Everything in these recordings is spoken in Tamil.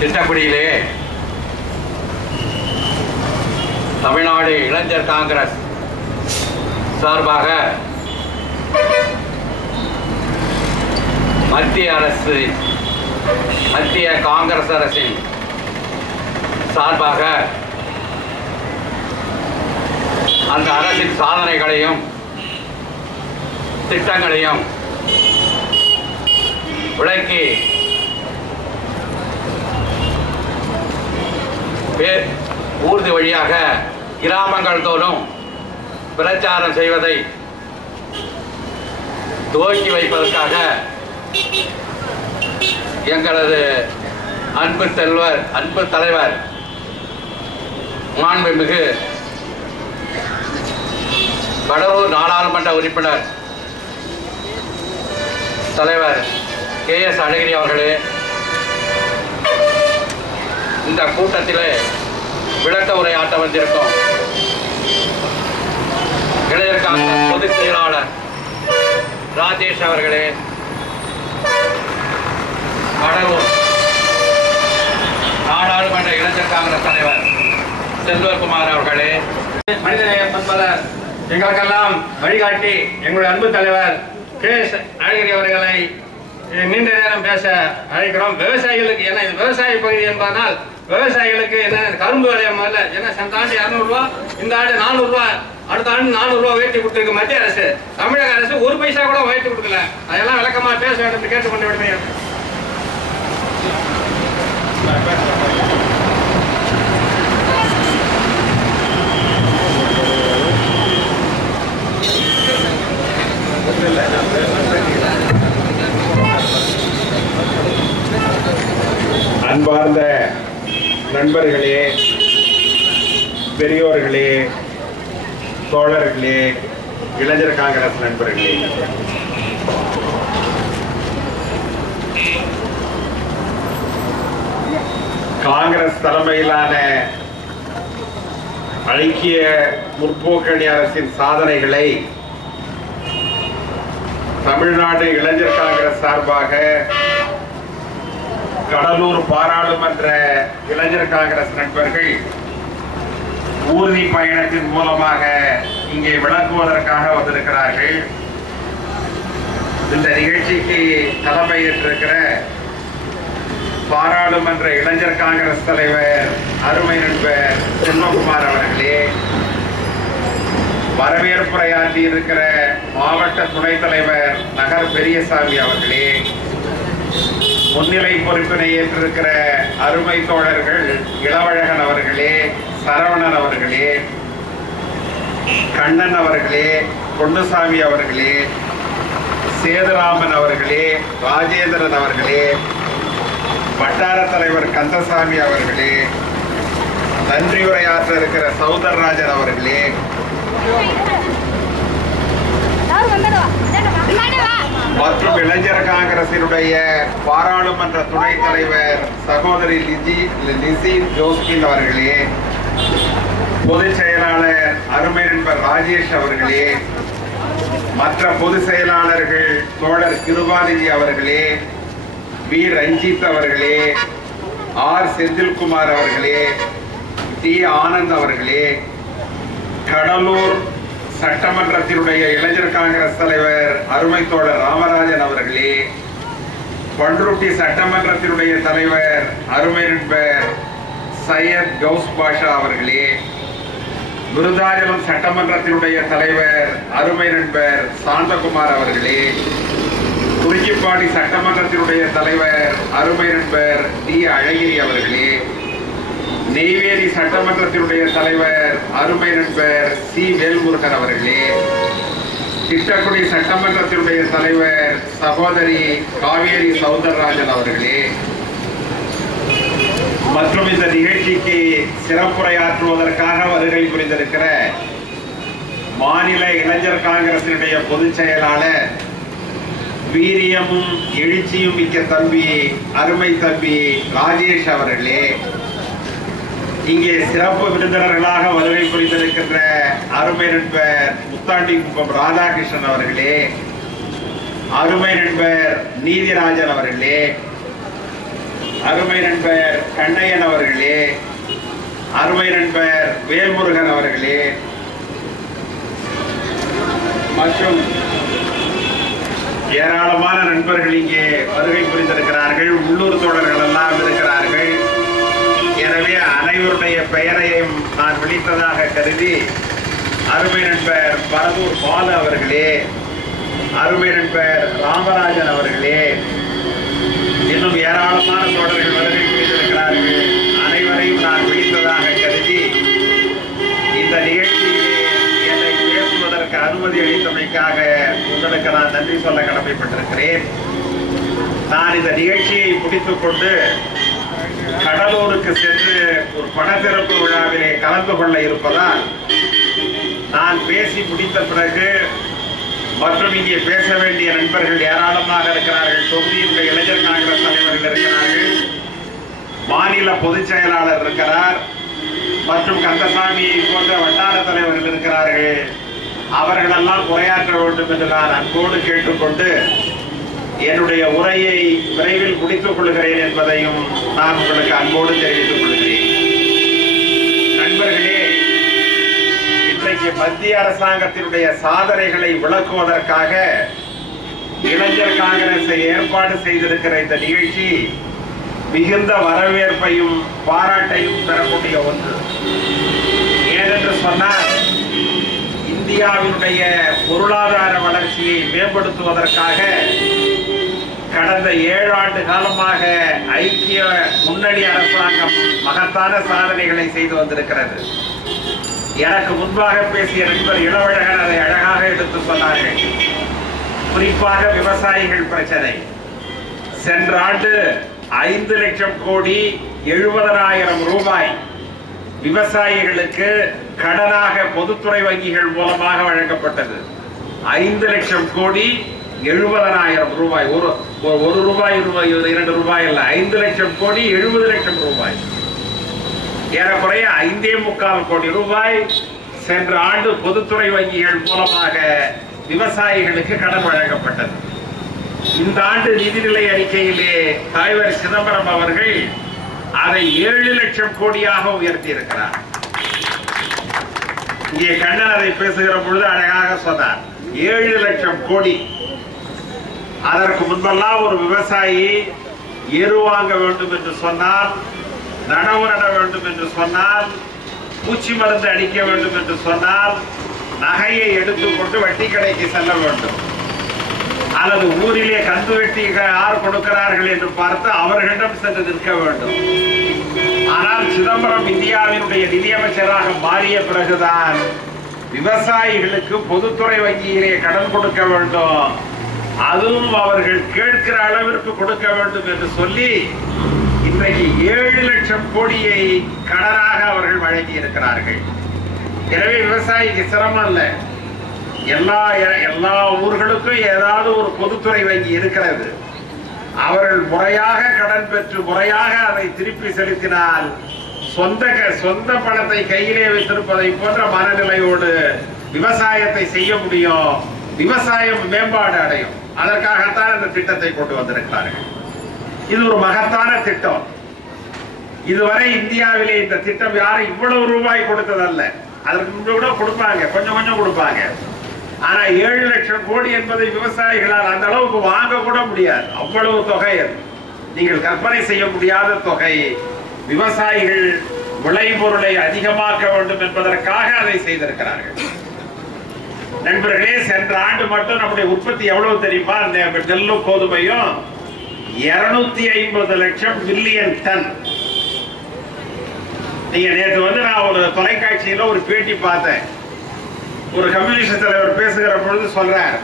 திட்டக்குடியிலே தமிழ்நாடு இளைஞர் காங்கிரஸ் சார்பாக மத்திய காங்கிரஸ் அரசின் சார்பாக அந்த அரசின் சாதனைகளையும் திட்டங்களையும் விளக்கி ஊர்தி வழியாக கிராமங்கள் தோறும் பிரச்சாரம் செய்வதை துவக்கி வைப்பதற்காக எங்களது அன்பு தலைவர் மாண்புமிகு கடலூர் நாடாளுமன்ற உறுப்பினர் தலைவர் KS அழகிரி அவர்களே, இந்த கூட்டத்திலே விளக்க உரையாற்ற வந்திருக்கும் இளைஞர் காங்கிரஸ் பொதுச் செயலாளர் ராஜேஷ் அவர்களே, கடலூர் நாடாளுமன்ற இளைஞர் காங்கிரஸ் தலைவர் செல்வகுமார் அவர்களே, மனிதநேய பண்பலர் எங்களுக்கெல்லாம் வழிகாட்டி எங்களுடைய அன்பு தலைவர் KS அழகிரி அவர்களை நீண்ட நேரம் பேச அழைக்கிறோம். விவசாயிகளுக்கு என்ன இது விவசாய பகுதி என்பதனால் விவசாயிகளுக்கு என்ன கரும்பு விலைய முதல்ல ஏன்னா சென்ற ஆண்டு 200 ரூபா, இந்த ஆண்டு 400 ரூபா, அடுத்த ஆண்டு 400 ரூபா உயர்த்தி கொடுத்திருக்கு மத்திய அரசு. தமிழக அரசு ஒரு பைசா கூட உயர்த்தி கொடுக்கல. அதெல்லாம் விளக்கமா பேச வேண்டும் என்று கேட்டுக்கொண்டு விடுவேன். அன்பார்ந்த நண்பர்களே, பெரியோர்களே, தோழர்களே, இளைஞர் காங்கிரஸ் நண்பர்களே, காங்கிரஸ் தலைமையிலான ஐக்கிய முற்போக்கு அரசின் சாதனைகளை தமிழ்நாடு இளைஞர் காங்கிரஸ் சார்பாக கடலூர் பாராளுமன்ற இளைஞர் காங்கிரஸ் நண்பர்கள் ஊர்தி பயணத்தின் மூலமாக இங்கே விளக்குவதற்காக வந்திருக்கிறார்கள். இந்த நிகழ்ச்சிக்கு தலைமையேற்றிருக்கிற பாராளுமன்ற இளைஞர் காங்கிரஸ் தலைவர் அருமை நண்பர் செல்வகுமார் அவர்களே, வரவேற்புரையாற்றி இருக்கிற மாவட்ட துணைத் தலைவர் நகர் பெரியசாமி அவர்களே, முன்னிலை பொறுப்பினை ஏற்றிருக்கிற அருமை தோழர்கள் இளவழகன் அவர்களே, சரவணன் அவர்களே, கண்ணன் அவர்களே, பொன்னுசாமி அவர்களே, சேதுராமன் அவர்களே, ராஜேந்திரன் அவர்களே, வட்டார தலைவர் கந்தசாமி அவர்களே, நன்றியுரையாற்ற இருக்கிற சௌந்தரராஜன் அவர்களே, மற்றும் இளைஞர் காங்கிரசினுடைய பாராளுமன்ற துணைத் தலைவர் சகோதரி லிசி ஜோஸ்கின் அவர்களே, பொதுச் செயலாளர் அருமை நண்பர் ராஜேஷ் அவர்களே, மற்ற பொதுச் செயலாளர்கள் தோழர் கிருபாநிதி அவர்களே, வி ரஞ்சித் அவர்களே, ஆர் செந்தில்குமார் அவர்களே, டி ஆனந்த் அவர்களே, கடலூர் சட்டமன்றத்தினுடைய இளைஞர் காங்கிரஸ் தலைவர் அருமை தோழர் ராமராஜன் அவர்களே, பண்ருட்டி சட்டமன்றத்தினுடைய தலைவர் அருமை நண்பர் சையத் கவுஸ் பாஷா அவர்களே, விருதாச்சலம் சட்டமன்றத்தினுடைய தலைவர் அருமை நண்பர் சாந்தகுமார் அவர்களே, குறிச்சிப்பாடி சட்டமன்றத்தினுடைய தலைவர் அருமை நண்பர் டி அழகிரி அவர்களே, நெய்வேலி சட்டமன்றத்தினுடைய தலைவர் அருமை நண்பர் சி வேல்முருகன் அவர்களே, திட்டக்குடி சட்டமன்றத்தினுடைய தலைவர் சகோதரி காவேரி சௌந்தரராஜன் அவர்களே, மற்றும் இந்த நிகழ்ச்சிக்கு சிறப்புரையாற்றுவதற்காக வருகை புரிந்திருக்கிற மாநில இளைஞர் காங்கிரசினுடைய பொதுச் செயலாளர் வீரியமும் எழுச்சியும் மிக்க தம்பி அருமை தம்பி ராஜேஷ் அவர்களே, இங்கே சிறப்பு விருந்தினர்களாக வருகை புரிந்திருக்கின்ற அருமை நண்பர் முத்தாண்டிக்குப்பம் ராதாகிருஷ்ணன் அவர்களே, அருமை நண்பர் நீதிராஜன் அவர்களே, அருமை நண்பர் கண்ணையன் அவர்களே, அருமை நண்பர் வேல்முருகன் அவர்களே மற்றும் ஏராளமான நண்பர்கள் இங்கே வருகை புரிந்திருக்கிறார்கள். உள்ளூர் தோழர்கள் எல்லாம் இருக்கிறார்கள். எனவே அனைவருடைய பெயரையும் நான் விழித்ததாக கருதி அருமை நண்பர் பரதூர் பாலு அவர்களே, அருமை நண்பர் ராமராஜன் அவர்களே, இன்னும் ஏராளமான தோழர்கள் வருகை புரிந்திருக்கிறார்கள். அனைவரையும் நான் விழித்ததாக கருதி இந்த நிகழ்ச்சியை என்னை பேசுவதற்கு அனுமதி அளித்தமைக்காக உங்களுக்கு நான் நன்றி சொல்ல கடமைப்பட்டிருக்கிறேன். நான் இந்த நிகழ்ச்சியை முடித்துக் கொண்டு கடலூருக்கு சென்று ஒரு படத்திறப்பு விழாவிலே கலந்து கொள்ள இருப்பதால் நான் பேசி முடித்த பிறகு மற்றும் இங்கே பேச வேண்டிய நண்பர்கள் ஏராளமாக இருக்கிறார்கள். தொகுதியினுடைய இளைஞர் காங்கிரஸ் தலைவர்கள் இருக்கிறார்கள், மாநில பொதுச் செயலாளர் இருக்கிறார் மற்றும் கந்தசாமி போன்ற வட்டார தலைவர்கள் இருக்கிறார்கள். அவர்களெல்லாம் உரையாற்ற வேண்டும் என்று நான் அன்போடு கேட்டுக்கொண்டு என்னுடைய உரையை விரைவில் முடித்துக் கொள்கிறேன் என்பதையும் நான் உங்களுக்கு அன்போடு தெரிவித்துக் கொள்கிறேன். நண்பர்களே, இன்றைக்கு மத்திய அரசாங்கத்தினுடைய சாதனைகளை விளக்குவதற்காக இளைஞர் காங்கிரஸை ஏற்பாடு செய்திருக்கிற இந்த நிகழ்ச்சி மிகுந்த வரவேற்பையும் பாராட்டையும் பெறக்கூடிய ஒன்று. ஏனென்று சொன்னால் இந்தியாவினுடைய பொருளாதார வளர்ச்சியை மேம்படுத்துவதற்காக கடந்த 7 ஆண்டு காலமாக ஐக்கிய முன்னணி அரசாங்கம் மகத்தான சாதனைகளை செய்து வந்திருக்கிறது. எனக்கு முன்பாக பேசிய நண்பர் இளவழகன் அதை அழகாக எடுத்து சொன்னார்கள். குறிப்பாக விவசாயிகள் பிரச்சனை. சென்ற ஆண்டு 5 லட்சம் கோடி 70,000 ரூபாய் விவசாயிகளுக்கு கடனாக பொதுத்துறை வங்கிகள் மூலமாக வழங்கப்பட்டது. 5 லட்சம் கோடி 70,000 ரூபாய். ஒரு ரூபாய் 2 ரூபாய் அல்ல, 5 லட்சம் கோடி 70 லட்சம் ரூபாய். ஏறக்குறைய 5.25 கோடி ரூபாய் சென்ற ஆண்டு பொதுத்துறை வங்கிகள் மூலமாக விவசாயிகளுக்கு கடன் வழங்கப்பட்டது. இந்த ஆண்டு நிதிநிலை அறிக்கையிலே தலைவர் சிதம்பரம் அவர்கள் அதை 7 லட்சம் கோடியாக உயர்த்தி இருக்கிறார். இங்கே கண்ணன் அதை பேசுகிற பொழுது அழகாக சொன்னார், 7 லட்சம் கோடி. அதற்கு முன்பெல்லாம் ஒரு விவசாயி எரு வாங்க வேண்டும் என்று சொன்னால், நடவு நட வேண்டும் என்று சொன்னால், பூச்சி மருந்து அடிக்க வேண்டும் என்று சொன்னால் நகையை எடுத்துக்கொண்டு வட்டி கடைக்கு செல்ல வேண்டும், அல்லது ஊரிலே கந்து வெட்டி யார் கொடுக்கிறார்கள் என்று பார்த்து அவர்களிடம் சென்று நிற்க வேண்டும். ஆனால் சிதம்பரம் இந்தியாவினுடைய நிதியமைச்சராக மாறிய பிறகுதான் விவசாயிகளுக்கு பொதுத்துறை வங்கியிலே கடன் கொடுக்க வேண்டும், அதுவும் அவர்கள் கேட்கிற அளவிற்கு கொடுக்க வேண்டும் என்று சொல்லி இன்றைக்கு 7 லட்சம் கோடியை கடனாக அவர்கள் வழங்கி இருக்கிறார்கள். எனவே விவசாயிக்கு சிரமம் இல்லை. எல்லா ஊர்களுக்கும் ஏதாவது ஒரு பொதுத்துறை வங்கி இருக்கிறது. அவர்கள் முறையாக கடன் பெற்று முறையாக அதை திருப்பி செலுத்தினால் சொந்த பணத்தை கையிலே வைத்திருப்பதை போன்ற மனநிலையோடு விவசாயத்தை செய்ய முடியும், விவசாயம் மேம்பாடு அடையும். அதற்காகத்தான் இந்த திட்டத்தை கொண்டு வந்திருக்கிறார்கள். இது ஒரு மகத்தான திட்டம். இதுவரை இந்தியாவிலே இந்த திட்டம் யாரும் இவ்வளவு ரூபாய் கொடுத்ததல்ல. அதற்கு முன்பு கூட கொடுப்பாங்க, கொஞ்சம் கொஞ்சம் கொடுப்பாங்க. ஆனா 7 லட்சம் கோடி என்பதை விவசாயிகளால் அந்த அளவுக்கு வாங்க கூட முடியாது. அவ்வளவு தொகை அது. நீங்கள் கற்பனை செய்ய முடியாத தொகை. விவசாயிகள் விளைபொருளை அதிகமாக்க வேண்டும் என்பதற்காக அதை செய்திருக்கிறார்கள். நண்பர்களே, சென்ற ஆண்டு மட்டும் நம்முடைய உற்பத்தி எவ்வளவு தெரியுமா? அந்த நெல்லும் கோதுமையும் 250 லட்சம் மில்லியன் டன். நீங்க நேற்று நான் ஒரு தொலைக்காட்சியில ஒரு பேட்டி பார்த்தேன். ஒரு கம்யூனிஸ்ட் தலைவர் பேசுகிற பொழுது சொல்றார்,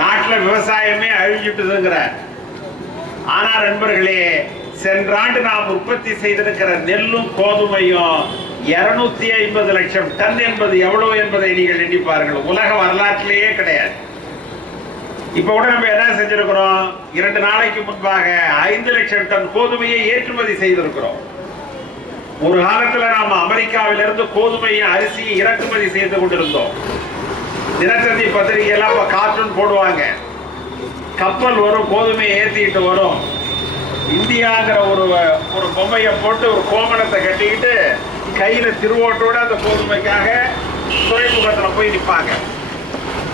நாட்டில் விவசாயமே அழிஞ்சிட்டுங்கிறார். ஆனா நண்பர்களே, சென்ற ஆண்டு நாம் உற்பத்தி செய்திருக்கிற நெல்லும் கோதுமையும் 250 லட்சம் டன் என்பது எவ்வளவு என்பதை நீங்கள் எண்ணிப்பார்கள். உலக வரலாற்றிலேயே கிடையாது. இப்ப கூட நம்ம என்ன செஞ்சிருக்கிறோம்? 2 நாளைக்கு முன்பாக 5 லட்சம் டன் கோதுமையை ஏற்றுமதி செய்திருக்கிறோம். ஒரு காலத்துல நாம அமெரிக்காவிலிருந்து கோதுமையும் அரிசியை இறக்குமதி செய்து கொண்டிருந்தோம். தினத்தந்தி பத்திரிகை எல்லாம் கார்ட்டூன் போடுவாங்க. கப்பல் வரும், கோதுமையை ஏற்றிட்டு வரும். இந்தியாங்கிற ஒரு பொம்மையை போட்டு ஒரு கோமணத்தை கட்டிக்கிட்டு கையில திருவோட்டோட அந்த கோதுமைக்காக துறைமுகத்துல போய் நிற்பாங்க.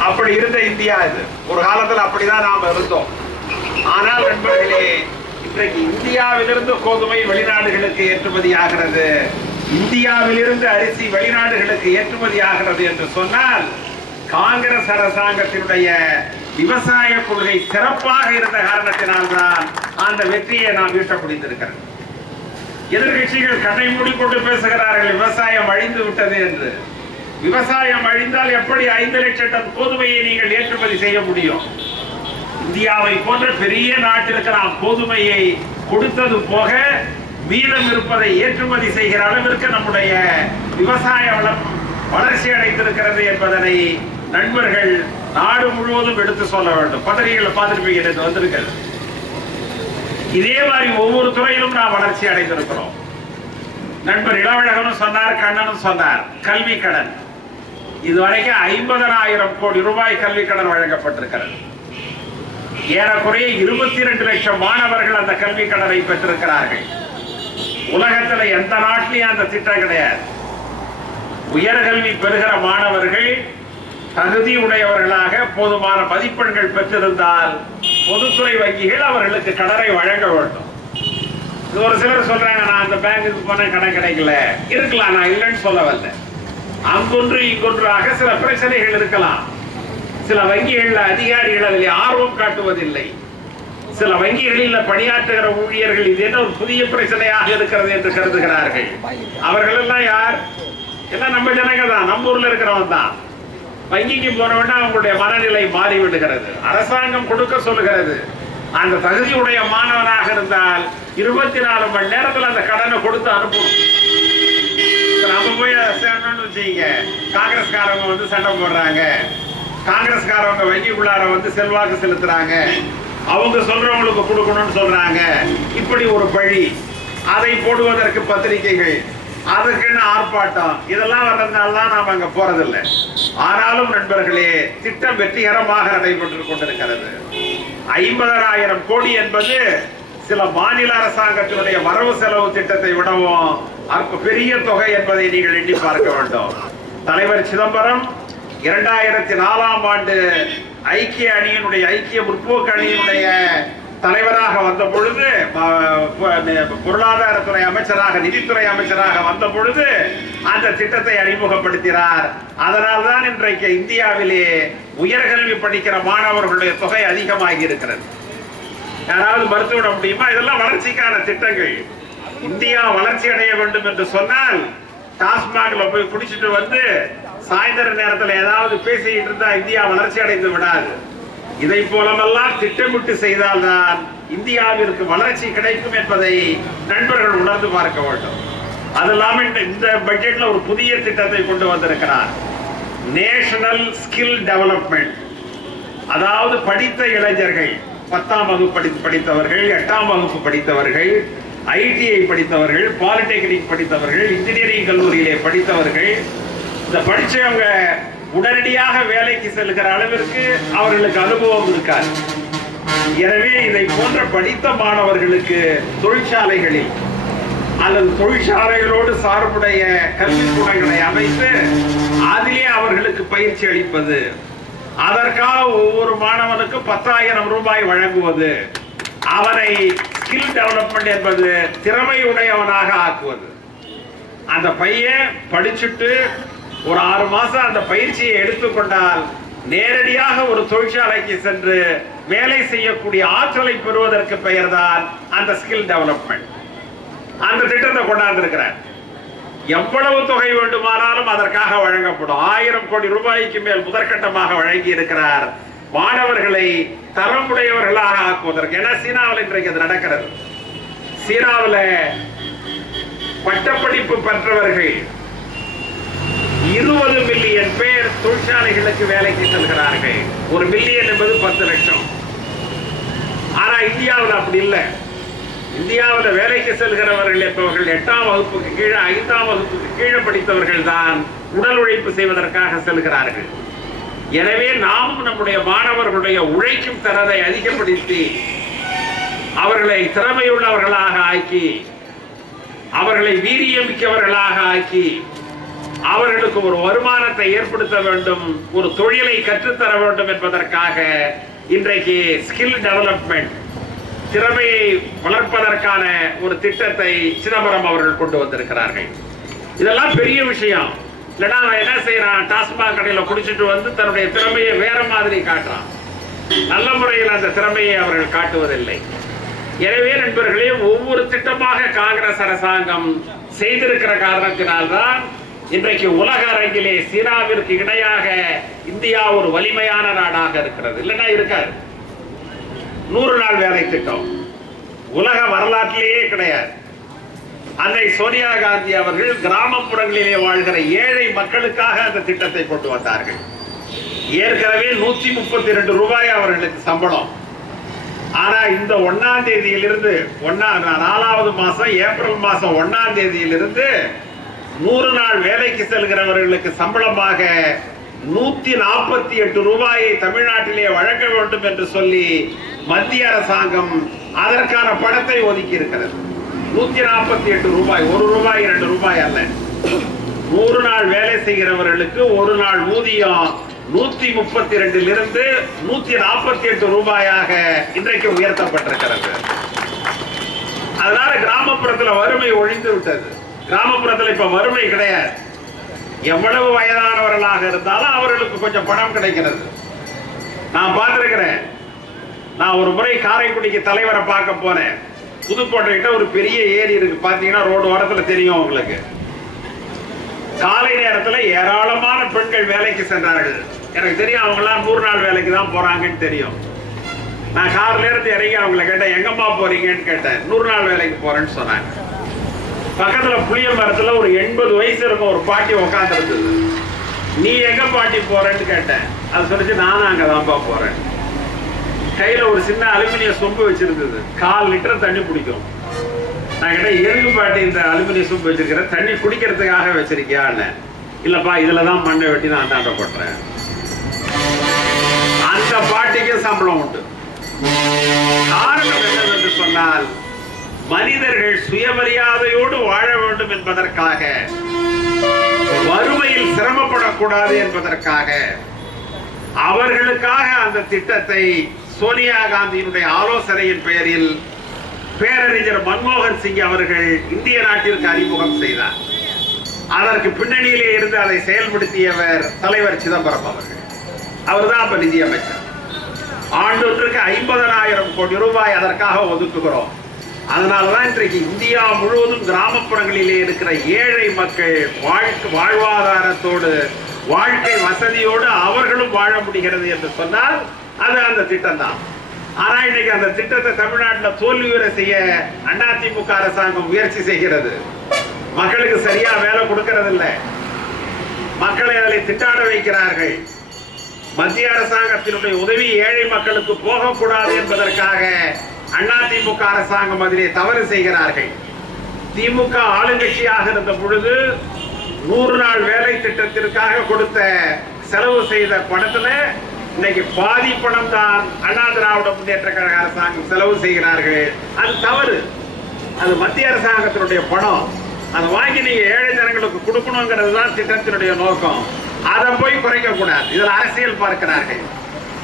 அப்படி இருந்த இந்தியா இது. ஒரு காலத்துல அப்படிதான் நாம இருந்தோம். ஆனால் நண்பர்களே, இன்றைக்கு இந்தியாவிலிருந்து கோதுமை வெளிநாடுகளுக்கு ஏற்றுமதி ஆகிறது, இந்தியாவிலிருந்து அரிசி வெளிநாடுகளுக்கு ஏற்றுமதி ஆகிறது என்று சொன்னால் காங்கிரஸ் அரசாங்கத்தினுடைய விவசாய கொள்கை சிறப்பாக இருந்த காரணத்தினால்தான் அந்த வெற்றியை நாம் ஈட்ட முடிந்திருக்கிறது. எதிர்கட்சிகள் கண்ணை மூடிக்கொண்டு பேசுகிறார்கள் விவசாயம் அழிந்து விட்டது என்று. விவசாயம் அழிந்தால் எப்படி 5 லட்சம் டன் கோதுமையை நீங்கள் ஏற்றுமதி செய்ய முடியும்? இந்தியாவை போன்ற பெரிய நாட்டிற்கு நாம் கோதுமையை கொடுத்தது போக மீதம் இருப்பதை ஏற்றுமதி செய்கிற அளவிற்கு நம்முடைய விவசாய வளம் வளர்ச்சி அடைந்திருக்கிறது என்பதனை நண்பர்கள் நாடு முழுவதும் எடுத்து சொல்ல வேண்டும். பத்திரிகைகளை பார்த்திருப்பீங்க, வந்திருக்கிறது. இதே மாதிரி ஒவ்வொரு துறையிலும் நாம் வளர்ச்சி அடைந்திருக்கிறோம். நண்பர் இளவழகனும் சொன்னார், கண்ணனும் சொன்னார். கல்வி கடன் இதுவரைக்கும் 50,000 கோடி ரூபாய் கல்வி கடன் வழங்கப்பட்டிருக்கிறது. ஏறக்குறைய 22 லட்சம் மாணவர்கள் அந்த கல்வி கடனை பெற்றிருக்கிறார்கள். உலகத்தில் எந்த நாட்டிலையும் அந்த திட்டம் கிடையாது. உயர்கல்வி பெறுகிற மாணவர்கள் தகுதி உடையவர்களாக போதுமான மதிப்பெண்கள் பெற்றிருந்தால் பொதுத்துறை வங்கிகள் அவர்களுக்கு கடனை வழங்க வேண்டும். ஒரு சிலர் சொல்றாங்க, நான் அந்த பேங்குக்கு போன கடன் கிடைக்கல. இருக்கலாம், நான் இல்லைன்னு சொல்ல வரல. அங்கொன்று இங்கொன்றாக சில பிரச்சனைகள் இருக்கலாம். சில வங்கிகள் அதிகாரிகள் அதில் ஆர்வம் காட்டுவதில்லை. சில வங்கிகளில் பணியாற்றுகிற ஊழியர்கள் இது என்ன ஒரு புதிய பிரச்சனையாக இருக்கிறது என்று கருதுகிறார்கள். அவர்கள் எல்லாம் யார்? எல்லாம் நம்ம ஜனங்கள் தான், நம்ம ஊர்ல இருக்கிறவன் தான். வங்கிக்கு போனவனா அவங்களுடைய மனநிலை மாறிவிடுகிறது. அரசாங்கம் கொடுக்க சொல்லுகிறது. அந்த தகுதியுடைய மாணவனாக இருந்தால் 24 மணி நேரத்தில் அந்த கடனை கொடுத்து அனுப்பணும். நம்ம போய் வச்சுங்க, காங்கிரஸ்காரங்க வந்து சண்டை போடுறாங்க, காங்கிரஸ்காரவங்க வங்கிக்குள்ளார வந்து செல்வாக்கு செலுத்துறாங்க, அவங்க சொல்றவங்களுக்கு கொடுக்கணும்னு சொல்றாங்க. இப்படி ஒரு பழி, அதை போடுவதற்கு பத்திரிகைகள், அதுக்குன்னு ஆர்ப்பாட்டம், இதெல்லாம் வர்றதுனால நாம் அங்க போறதில்லை. ஆனாலும் நண்பர்களே, திட்டம் வெற்றிகரமாக நடைபெற்றுக் கொண்டிருக்கிறது. 50,000 கோடி என்பது சில மாநில அரசாங்கத்தினுடைய வரவு செலவு திட்டத்தை விடவும் பெரிய தொகை என்பதை நீங்கள் எண்ணி பார்க்க வேண்டும். தலைவர் சிதம்பரம் 2004ஆம் ஆண்டு ஐக்கிய முற்போக்கு அணியினுடைய தலைவராக வந்த பொழுது, பொருளாதாரத்துறை அமைச்சராக, நிதித்துறை அமைச்சராக வந்த பொழுது அந்த திட்டத்தை அறிமுகப்படுத்தினார். அதனால்தான் இன்றைக்கு இந்தியாவிலே உயர்கல்வி படிக்கிற மாணவர்களுடைய தொகை அதிகமாகி இருக்கிறது. யாராவது மறுத்து விட முடியுமா? இதெல்லாம் வளர்ச்சிக்கான திட்டங்கள். இந்தியா வளர்ச்சி அடைய வேண்டும் என்று சொன்னால் டாஸ்மாக்ல போய் குடிச்சிட்டு வந்து சாயந்தர நேரத்தில் ஏதாவது பேசிக்கிட்டு இருந்தா இந்தியா வளர்ச்சி அடைந்து விடாது. இதை போலவெல்லாம் திட்டமிட்டு செய்தால்தான் இந்தியாவிற்கு வளர்ச்சி கிடைக்கும் என்பதை நண்பர்கள் உணர்ந்து பார்க்க வேண்டும். அது இல்லாமல் இந்த பட்ஜெட்ல ஒரு புதிய திட்டத்தை கொண்டு வந்திருக்கிறார். National skill development. அதாவது படித்த இளைஞர்கள், 10ஆம் வகுப்பு படித்தவர்கள், 8ஆம் வகுப்பு படித்தவர்கள், ஐடிஐ படித்தவர்கள், பாலிடெக்னிக் படித்தவர்கள், இன்ஜினியரிங் கல்லூரியிலே படித்தவர்கள், இந்த படிச்சவங்க உடனடியாக வேலைக்கு செல்கிற அளவிற்கு அவர்களுக்கு அனுபவம் இருக்காது. எனவே இதை போன்ற படித்த மாணவர்களுக்கு தொழிற்சாலைகளில் அல்லது தொழிற்சாலைகளோடு சார்புடைய கல்விக்கூடங்களை அமைத்து அதிலே அவர்களுக்கு பயிற்சி அளிப்பது, அதற்காக ஒவ்வொரு மாணவனுக்கு 10,000 ரூபாய் வழங்குவது, அவனை ஸ்கில் டெவலப்மெண்ட் என்பது திறமை உடையவனாக ஆக்குவது. அந்த பையன் படிச்சுட்டு ஒரு 6 மாசம் அந்த பயிற்சியை எடுத்துக்கொண்டால் நேரடியாக ஒரு தொழிற்சாலைக்கு சென்று வேலை செய்யக்கூடிய ஆற்றலை பெறுவதற்கு பெயர்தான் அந்த ஸ்கில் டெவலப்மெண்ட். அந்த திட்டத்தை கொண்டாந்திருக்கிறார். எவ்வளவு தொகை வேண்டுமானாலும் அதற்காக வழங்கப்படும். 1000 கோடி ரூபாய்க்கு மேல் முதற்கட்டமாக வழங்கி இருக்கிறார். மாணவர்களை தரமுடையவர்களாக ஆக்குவதற்கு. ஏன்னா சீனாவில் இன்றைக்கு அது நடக்கிறது. சீனாவில் பட்டப்படிப்பு பெற்றவர்கள் 20 மில்லியன் பேர் தொழிற்சாலைகளுக்கு வேலைக்கு செல்கிறார்கள். 1 மில்லியன் என்பது 10 லட்சம். ஆனா இந்தியாவில் அப்படி இல்லை. இந்தியாவில் வேலைக்கு செல்கிறவர்கள் என்பவர்கள் 8ஆம் வகுப்புக்கு கீழே, 5ஆம் வகுப்புக்கு கீழே படித்தவர்கள் தான் உடல் உழைப்பு செய்வதற்காக செல்கிறார்கள். எனவே நாம் நம்முடைய மாணவர்களுடைய உழைக்கும் தரத்தை அதிகப்படுத்தி அவர்களை திறமையுள்ளவர்களாக ஆக்கி, அவர்களை வீரியமிக்கவர்களாக ஆக்கி, அவர்களுக்கு ஒரு வருமானத்தை ஏற்படுத்த வேண்டும், ஒரு தொழிலை கற்றுத்தர வேண்டும் என்பதற்காக இன்றைக்கு ஸ்கில் டெவலப்மெண்ட், திறமையை வளர்ப்பதற்கான ஒரு திட்டத்தை சிதம்பரம் அவர்கள் கொண்டு வந்திருக்கிறார்கள். இதெல்லாம் பெரிய விஷயம். இல்லைன்னா அவன் என்ன செய்யறான், டாஸ்மாக் கடையில குடிச்சிட்டு வந்து தன்னுடைய திறமையை வேற மாதிரி காட்டுறான். நல்ல முறையில் அந்த திறமையை அவர்கள் காட்டுவதில்லை. எனவே நண்பர்களே, ஒவ்வொரு திட்டமாக காங்கிரஸ் அரசாங்கம் செய்திருக்கிற காரணத்தினால்தான் இன்றைக்கு உலக அரங்கிலே சீனாவிற்கு இணையாக இந்தியா ஒரு வலிமையான நாடாக இருக்கிறது. இல்லைன்னா இருக்காது. 100 நாள் வேலை திட்டம் உலக வரலாற்றிலேயே கிடையாது. அன்னை சோனியா காந்தி அவர்கள் கிராமப்புறங்களிலே வாழ்கிற ஏழை மக்களுக்காக அந்த திட்டத்தை கொண்டு வந்தார்கள். ஏற்கனவே 132 ரூபாய் அவர்களுக்கு சம்பளம். ஆனா இந்த 1ஆம் தேதியிலிருந்து 4வது மாசம் ஏப்ரல் மாசம் 1ஆம் தேதியிலிருந்து 100 நாள் வேலைக்கு செல்கிறவர்களுக்கு சம்பளமாக 148 ரூபாயை தமிழ்நாட்டிலே வழங்க வேண்டும் என்று சொல்லி மத்திய அரசாங்கம் அதற்கான பணத்தை ஒதுக்கி இருக்கிறது. 148 ரூபாய், 1 ரூபாய் 2 ரூபாய் அல்ல. 100 நாள் வேலை செய்கிறவர்களுக்கு ஒரு நாள் ஊதியம் 132 148 ரூபாயாக இன்றைக்கு உயர்த்தப்பட்டிருக்கிறது. அதனால கிராமப்புறத்தில் வறுமை ஒழிந்து விட்டது. கிராமப்புறத்தில் இப்ப வறுமை கிடையாது. எவ்வளவு வயதானவர்களாக இருந்தாலும் அவர்களுக்கு கொஞ்சம் பணம் கிடைக்கிறது. நான் பார்த்திருக்கிறேன். நான் ஒரு முறை காரைக்குடிக்கு தலைவரை பார்க்க போனேன். புதுக்கோட்டை கிட்ட ஒரு பெரிய ஏரி இருக்கு, பாத்தீங்கன்னா ரோடு ஓரத்துல தெரியும் உங்களுக்கு. காலை நேரத்துல ஏராளமான பெண்கள் வேலைக்கு சென்றார்கள். எனக்கு தெரியும் அவங்க எல்லாம் 100 நாள் வேலைக்கு தான் போறாங்கன்னு தெரியும். நான் கார்ல இருந்து இறங்கி அவங்களை கேட்டேன், எங்கம்மா போறீங்கன்னு கேட்டேன். 100 நாள் வேலைக்கு போறேன்னு சொன்னாங்க. பக்கத்துல புளிய மரத்துல ஒரு 80 வயசு இருக்கும் ஒரு பாட்டி உட்கார்ந்து இருந்தது. நீ எங்க பாட்டி போறேன்னு கேட்டேன். அது சொல்லிச்சு, நானும் அங்கதான்ப்பா போறேன். கையில ஒரு சின்ன அலுமினிய சொம்பு வச்சிருந்தது. 1/4 லிட்டர் தண்ணி பிடிக்கும். நான் கேட்டேன், எதுக்கு பாட்டி இந்த அலுமினிய சொம்பு வச்சிருக்கிற, தண்ணி குடிக்கிறதுக்காக வச்சிருக்கியான்னு. இல்லப்பா, இதுலதான் மண்ணை வெட்டி நான் தாண்ட போட்டுறேன். அந்த பாட்டிக்கு சம்பளம் உண்டு. காரணம் என்னவென்று சொன்னால், மனிதர்கள் சுயமரியாதையோடு வாழ வேண்டும் என்பதற்காக, வறுமையில் சிரமப்படக்கூடாது என்பதற்காக, அவர்களுக்காக அந்த திட்டத்தை சோனியா காந்தியினுடைய ஆலோசனையின் பெயரில் பேரறிஞர் மன்மோகன் சிங் அவர்கள் இந்திய நாட்டிற்கு அறிமுகம் செய்தார். அதற்கு பின்னணியிலே இருந்து அதை செயல்படுத்தியவர் தலைவர் சிதம்பரம் அவர்கள். அவர்தான் அப்ப நிதியமைச்சர். ஆண்டொன்றுக்கு 50,000 கோடி ரூபாய் அதற்காக ஒதுக்குகிறோம். அதனாலதான் இன்றைக்கு இந்தியா முழுவதும் கிராமப்புறங்களிலே இருக்கிற ஏழை மக்கள் வாழ்வாதாரத்தோடு, வாழ்க்கை வசதியோடு அவர்களும் வாழ முடிகிறது என்று சொன்னால் அது அந்த திட்டம் தான். ஆனா இன்னைக்கு அந்த திட்டத்தை தமிழ்நாட்டில் தோல்வியுற செய்ய அதிமுக அரசாங்கம் முயற்சி செய்கிறது. மக்களுக்கு சரியா வேலை கொடுக்கிறது இல்லை. மக்களை அதை திட்டாட வைக்கிறார்கள். மத்திய அரசாங்கத்தினுடைய உதவி ஏழை மக்களுக்கு போகக்கூடாது என்பதற்காக அதிமுக அரசாங்கம் அதிலே தவறு செய்கிறார்கள். திமுக ஆளுங்கட்சியாக இருந்த பொழுது 100 நாள் வேலை திட்டத்திற்காக கொடுத்த செலவு செய்த பணத்துல இன்னைக்கு பாதி பணம் தான் அண்ணா திராவிட முன்னேற்ற கழக அரசாங்கம் செலவு செய்கிறார்கள். அது தவறு. அது மத்திய அரசாங்கத்தினுடைய பணம். அதை வாங்கி நீங்க ஏழை ஜனங்களுக்கு கொடுக்கணுங்கிறது தான் திட்டத்தினுடைய நோக்கம். அதை போய் குறைக்க கூடாது. இதுல அரசியல் பார்க்கிறார்கள்.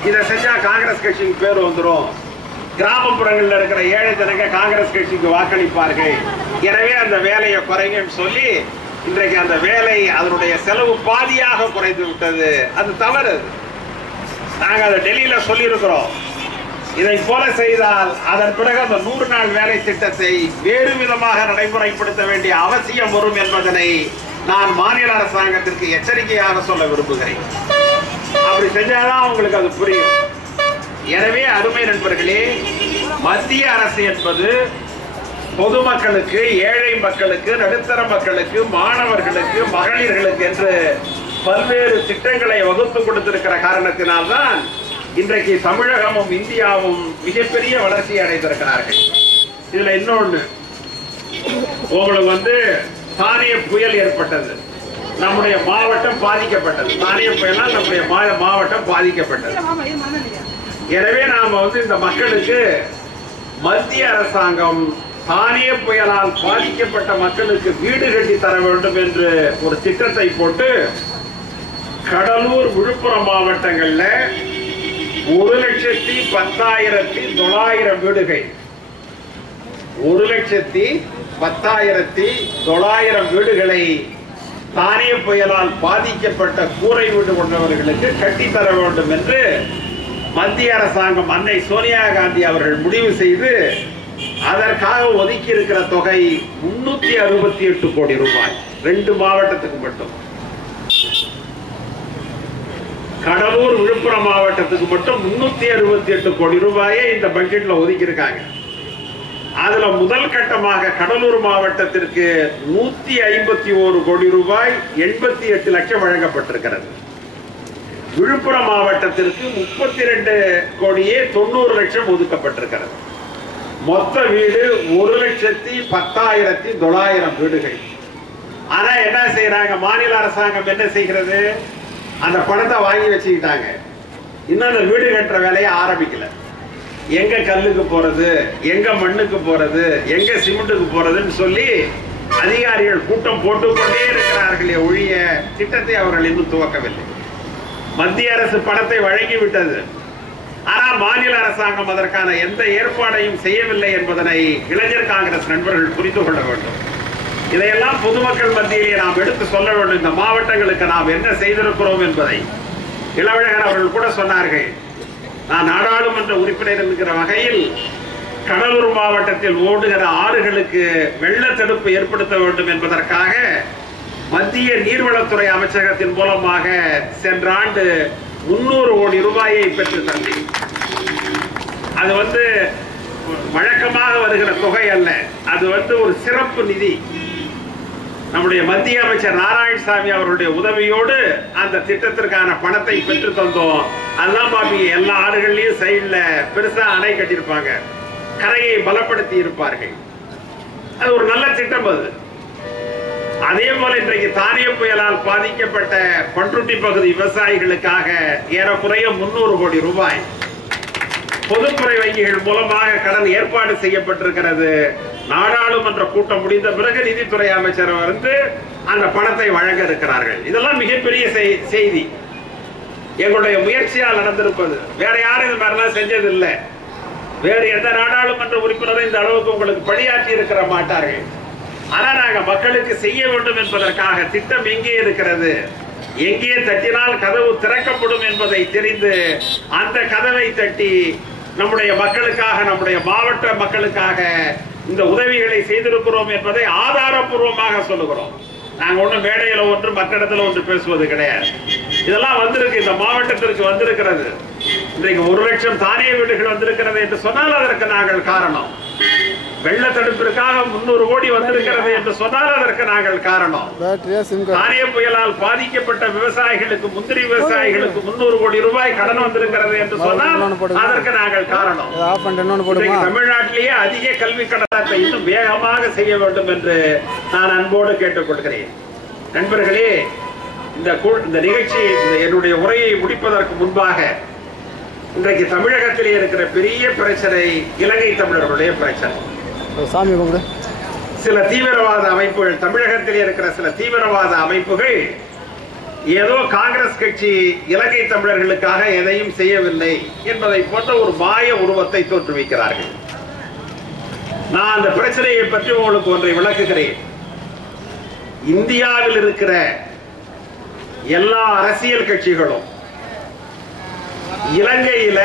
இதை செஞ்சா காங்கிரஸ் கட்சிக்கு பேர் வந்துடும், கிராமப்புறங்களில் இருக்கிற ஏழை ஜனங்க காங்கிரஸ் கட்சிக்கு வாக்களிப்பார்கள், எனவே அந்த வேலையை குறைங்கன்னு சொல்லி இன்றைக்கு அந்த வேலை அதனுடைய செலவு பாதியாக குறைந்து விட்டது. அது தவறு. நாங்கள் அதை டெல்லியில சொல்லி இருக்கிறோம். இதை போல செய்தால் அதன் பிறகு அந்த 100 நாள் வேலை திட்டத்தை வேறு விதமாக நடைமுறைப்படுத்த வேண்டிய அவசியம் வரும் என்பதனை நான் மாநில அரசாங்கத்திற்கு எச்சரிக்கையாக சொல்ல விரும்புகிறேன். அப்படி செஞ்சாதான் உங்களுக்கு அது புரியும். எனவே அருமை நண்பர்களே, மத்திய அரசு என்பது பொதுமக்களுக்கு, ஏழை மக்களுக்கு, நடுத்தர மக்களுக்கு, மாணவர்களுக்கு, மகளிர்களுக்கு என்று பல்வேறு திட்டங்களை வகுத்து கொடுத்திருக்கிற காரணத்தினால்தான் இன்றைக்கு தமிழகமும் இந்தியாவும் மிகப்பெரிய வளர்ச்சி அடைந்திருக்கிறார்கள். இதுல இன்னொன்னு, உங்களுக்கு தானே புயல் ஏற்பட்டது, நம்முடைய மாவட்டம் பாதிக்கப்பட்டது. தானே புயலால் நம்முடைய மாவட்டம் பாதிக்கப்பட்டது. எனவே நாம இந்த மக்களுக்கு மத்திய அரசாங்கம் தானே புயலால் பாதிக்கப்பட்ட மக்களுக்கு வீடு கட்டி தர வேண்டும் என்று ஒரு திட்டத்தை போட்டு கடலூர், விழுப்புரம் மாவட்டங்கள்ல 1,10,900 வீடுகள், 1,10,900 வீடுகளை தானே புயலால் பாதிக்கப்பட்ட கூரை வீடு கொண்டவர்களுக்கு கட்டித்தர வேண்டும் என்று மத்திய அரசாங்கம் அன்னை சோனியா காந்தி அவர்கள் முடிவு செய்து அதற்காக ஒதுக்கி இருக்கிற தொகை 368 கோடி ரூபாய். 2 மாவட்டத்துக்கு மட்டும். கடலூர், விழுப்புரம் மாவட்டத்துக்கு மட்டும் 368 கோடி ரூபாயை இந்த பட்ஜெட்ல ஒதுக்கி இருக்காங்க. அதுல முதல் கட்டமாக கடலூர் மாவட்டத்திற்கு 151 கோடி ரூபாய் 88 லட்சம் வழங்கப்பட்டிருக்கிறது. விழுப்புரம் மாவட்டத்திற்கு 32 கோடியே 90 லட்சம் ஒதுக்கப்பட்டிருக்கிறது. மொத்த வீடு 1,10,900 வீடுகள். ஆனா என்ன செய்யறாங்க, மாநில அரசாங்கம் என்ன செய்கிறது, அந்த பணத்தை வாங்கி வச்சுக்கிட்டாங்க. இன்னும் அந்த வீடு கட்டுற வேலையை ஆரம்பிக்கல. எங்க கல்லுக்கு போறது, எங்க மண்ணுக்கு போறது, எங்க சிமெண்ட்டுக்கு போறதுன்னு சொல்லி அதிகாரிகள் கூட்டம் போட்டுக்கொண்டே இருக்கிறார்களே ஒழிய திட்டத்தை அவர்கள் இன்னும் துவக்கவில்லை. மத்திய அரசு பணத்தை வழங்கிவிட்டது. ஆனால் மாநில அரசாங்கம் அதற்கான எந்த ஏற்பாடையும் செய்யவில்லை என்பதனை இளைஞர் காங்கிரஸ் நண்பர்கள் புரிந்து கொள்ள வேண்டும். இதையெல்லாம் பொதுமக்கள் மத்தியிலே நாம் எடுத்து சொல்ல வேண்டும். இந்த மாவட்டங்களுக்கு நாம் என்ன செய்திருக்கிறோம் என்பதை இளவழகர் அவர்கள் கூட சொன்னார்கள். நான் நாடாளுமன்ற உறுப்பினர் என்கிற வகையில் கடலூர் மாவட்டத்தில் ஓடுகிற ஆறுகளுக்கு வெள்ள தடுப்பு ஏற்படுத்த வேண்டும் என்பதற்காக மத்திய நீர்வளத்துறை அமைச்சகத்தின் மூலமாக சென்ற ஆண்டு 300 கோடி ரூபாயை பெற்று தந்தி. அது வழக்கமாக வருகிற தொகை அல்ல, அது ஒரு சிறப்பு நிதி. நம்முடைய மத்திய அமைச்சர் நாராயணசாமி அவருடைய உதவியோடு அந்த திட்டத்திற்கான பணத்தை பெற்று தந்தோம். அதெல்லாம் பாப்பீங்க, எல்லா ஆறுகள்லயும் சைடுல பெருசா அணை கட்டியிருப்பாங்க, கரையை பலப்படுத்தி இருப்பார்கள். அது ஒரு நல்ல திட்டம். அது அதே போல இன்றைக்கு தானே புயலால் பாதிக்கப்பட்ட பண்ருட்டி பகுதி விவசாயிகளுக்காக ஏறக்குறைய 300 கோடி ரூபாய் பொதுத்துறை வங்கிகள் மூலமாக கடன் ஏற்பாடு செய்யப்பட்டிருக்கிறது. நாடாளுமன்ற கூட்டம் முடிந்த பிறகு நிதித்துறை அமைச்சர் அந்த பணத்தை வழங்க இருக்கிறார்கள். இதெல்லாம் மிகப்பெரிய செய்தி. எங்களுடைய முயற்சியால் நடந்திருப்பது. வேற யாரும் இது மாதிரிலாம் செஞ்சது இல்லை. வேறு எந்த நாடாளுமன்ற உறுப்பினரும் இந்த அளவுக்கு உங்களுக்கு பணியாற்றி இருக்கிற மாட்டார்கள். ஆனா நாங்க மக்களுக்கு செய்ய வேண்டும் என்பதற்காக திட்டம் எங்கே இருக்கிறது, எங்கே தட்டினால் கதவு திறக்கப்படும் என்பதை தெரிந்து அந்த கதவை தட்டி நம்முடைய மக்களுக்காக, நம்முடைய மாவட்ட மக்களுக்காக இந்த உதவிகளை செய்திருக்கிறோம் என்பதை ஆதாரப்பூர்வமாக சொல்லுகிறோம். நாங்க ஒன்றும் மேடையில ஒன்று மற்ற இடத்துல ஒன்று பேசுவது கிடையாது. இதெல்லாம் வந்திருக்கு, இந்த மாவட்டத்திற்கு வந்திருக்கிறது. இன்றைக்கு 1 லட்சம் தானே வீடுகள் வந்திருக்கிறது என்று சொன்னால் அதற்கு நாங்கள் காரணம். வெள்ள தடுப்பிற்காக 300 கோடி வந்திருக்கிறது என்று சொன்னால் அதற்கு நாங்கள் காரணம். தானே புயலால் பாதிக்கப்பட்ட விவசாயிகளுக்கு, முந்திரி விவசாயிகளுக்கு 300 கோடி ரூபாய் கடன் வந்திருக்கிறது என்று சொன்னால் அதற்கு நாங்கள் காரணம். தமிழ்நாட்டிலேயே அதிக கல்வி கடனை இன்னும் வேகமாக செய்ய வேண்டும் என்று நான் அன்போடு கேட்டுக்கொள்கிறேன். நண்பர்களே, இந்த நிகழ்ச்சி, என்னுடைய உரையை முடிப்பதற்கு முன்பாக இன்றைக்கு தமிழகத்திலே இருக்கிற பெரிய பிரச்சனை இலங்கை தமிழர்களுடைய பிரச்சனை. சில தீவிரவாத அமைப்புகள், தமிழகத்தில் இருக்கிற சில தீவிரவாத அமைப்புகள் ஏதோ காங்கிரஸ் கட்சி இலங்கை தமிழர்களுக்காக எதையும் செய்யவில்லை என்பதை போன்ற ஒரு மாய உருவத்தை தோற்றுவிக்கிறார்கள். நான் அந்த பிரச்சனையை பற்றி உங்களுக்கு ஒன்றை விளக்குகிறேன். இந்தியாவில் இருக்கிற எல்லா அரசியல் கட்சிகளும் இலங்கையில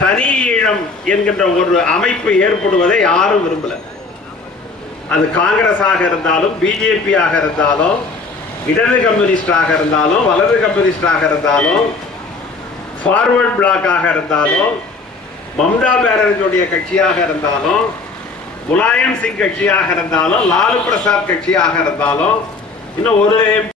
தனி ஈழம் என்கின்ற ஒரு அமைப்பு ஏற்படுவதை யாரும் விரும்பல. அது காங்கிரஸாக இருந்தாலும், பிஜேபியாக இருந்தாலும், இடது கம்யூனிஸ்டாக இருந்தாலும், வலது கம்யூனிஸ்டாக இருந்தாலும், ஃபார்வர்ட் பிளாக்காக இருந்தாலும், மம்தா பானர்ஜியுடைய கட்சியாக இருந்தாலும், முலாயம் சிங் கட்சியாக இருந்தாலும், லாலு பிரசாத் கட்சியாக இருந்தாலும், இன்னும் ஒரு